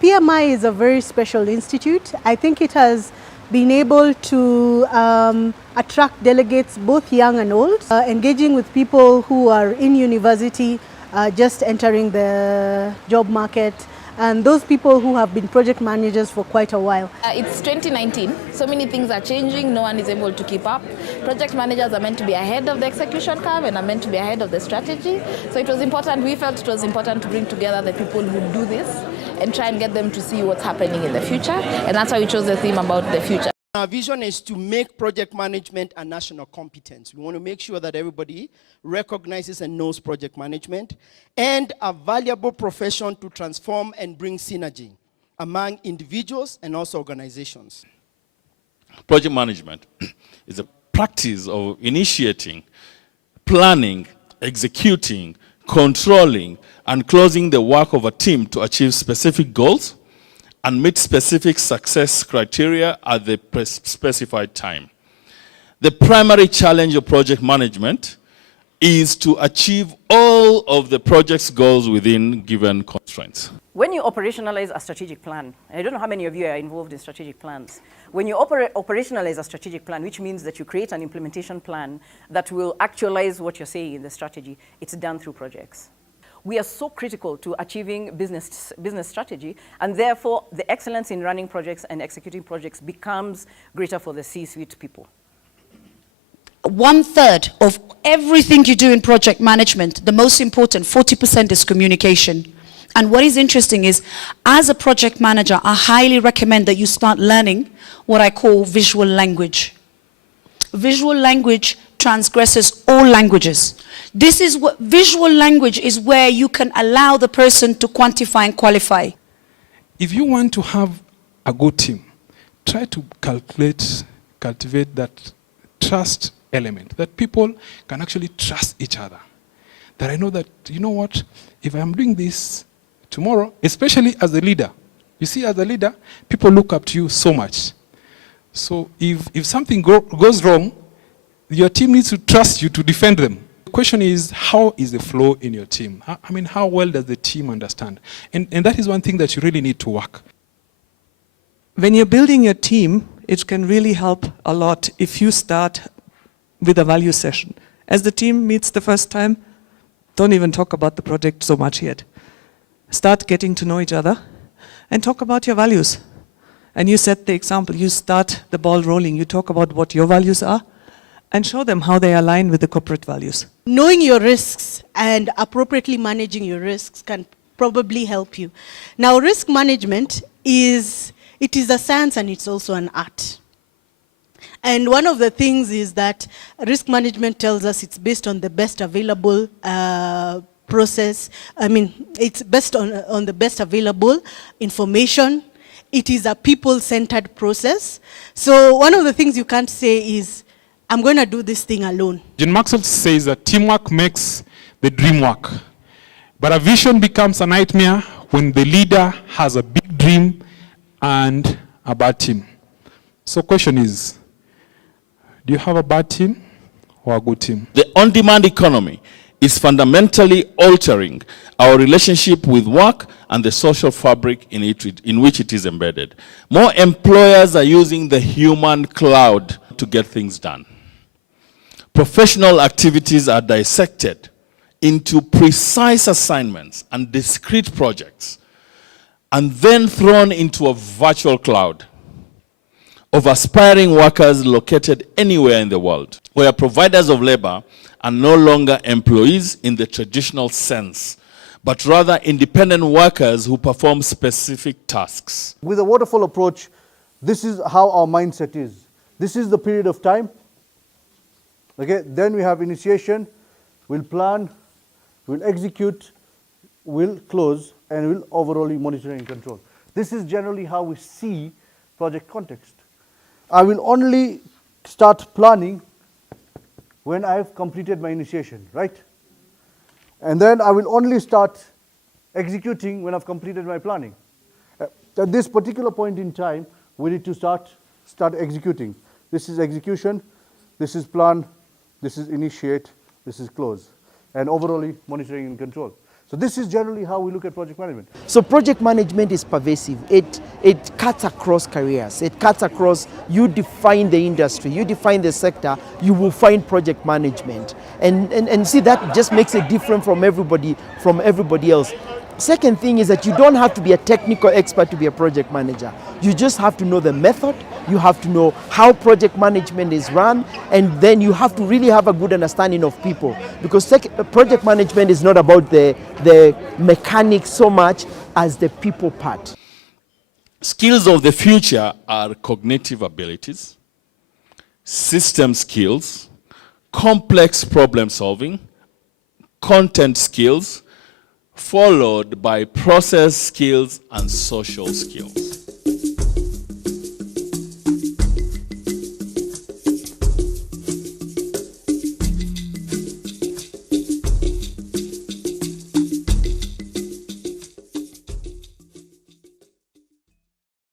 PMI is a very special institute. I think it has been able to attract delegates both young and old, engaging with people who are in university, just entering the job market, and those people who have been project managers for quite a while. It's 2019, so many things are changing, no one is able to keep up. Project managers are meant to be ahead of the execution curve and are meant to be ahead of the strategy. So it was important, we felt it was important to bring together the people who do this and try and get them to see what's happening in the future. And that's why we chose the theme about the future. Our vision is to make project management a national competence. We want to make sure that everybody recognizes and knows project management and a valuable profession to transform and bring synergy among individuals and also organizations. Project management is a practice of initiating, planning, executing, controlling, and closing the work of a team to achieve specific goals and meet specific success criteria at the specified time. The primary challenge of project management is to achieve all of the project's goals within given constraints. When you operationalize a strategic plan, I don't know how many of you are involved in strategic plans. When you operationalize a strategic plan, which means that you create an implementation plan that will actualize what you're saying in the strategy, it's done through projects. We are so critical to achieving business strategy, and therefore the excellence in running projects and executing projects becomes greater for the C-suite people. 1/3 of everything you do in project management, the most important, 40%, is communication. And what is interesting is, as a project manager, I highly recommend that you start learning what I call visual language. Visual language transgresses all languages. This is what visual language is, where you can allow the person to quantify and qualify. If you want to have a good team, try to cultivate that trust element, that people can actually trust each other. That I know that, you know what, if I'm doing this tomorrow, especially as a leader, you see, as a leader, people look up to you so much. So if something goes wrong, your team needs to trust you to defend them. The question is, how is the flow in your team? I mean, how well does the team understand? And that is one thing that you really need to work. When you're building a team, it can really help a lot if you start with a value session. As the team meets the first time, don't even talk about the project so much yet. Start getting to know each other and talk about your values. And you set the example, you start the ball rolling, you talk about what your values are and show them how they align with the corporate values. Knowing your risks and appropriately managing your risks can probably help you. Now, risk management is a science and it's also an art. And one of the things is that risk management tells us it's based on the best available process. I mean, it's based on the best available information. It is a people-centered process. So one of the things you can't say is, I'm going to do this thing alone. John Maxwell says that teamwork makes the dream work. But a vision becomes a nightmare when the leader has a big dream and a bad team. So question is, do you have a bad team or a good team? The on-demand economy is fundamentally altering our relationship with work and the social fabric in which it is embedded. More employers are using the human cloud to get things done. Professional activities are dissected into precise assignments and discrete projects, and then thrown into a virtual cloud of aspiring workers located anywhere in the world, where providers of labor are no longer employees in the traditional sense, but rather independent workers who perform specific tasks. With the waterfall approach, this is how our mindset is. This is the period of time. Okay, then we have initiation, we'll plan, we'll execute, we'll close, and we'll overall monitor and control. This is generally how we see project context. I will only start planning when I have completed my initiation, right? And then I will only start executing when I've completed my planning. At this particular point in time, we need to start executing. This is execution, this is plan, this is initiate, this is close, and overall monitoring and control. So this is generally how we look at project management. So project management is pervasive. It cuts across careers. It cuts across, you define the industry, you define the sector, you will find project management. And see, that just makes it different from everybody else. Second thing is that you don't have to be a technical expert to be a project manager. You just have to know the method, you have to know how project management is run, and then you have to really have a good understanding of people. Because project management is not about the mechanics so much as the people part. Skills of the future are cognitive abilities, system skills, complex problem solving, content skills, followed by process skills and social skills.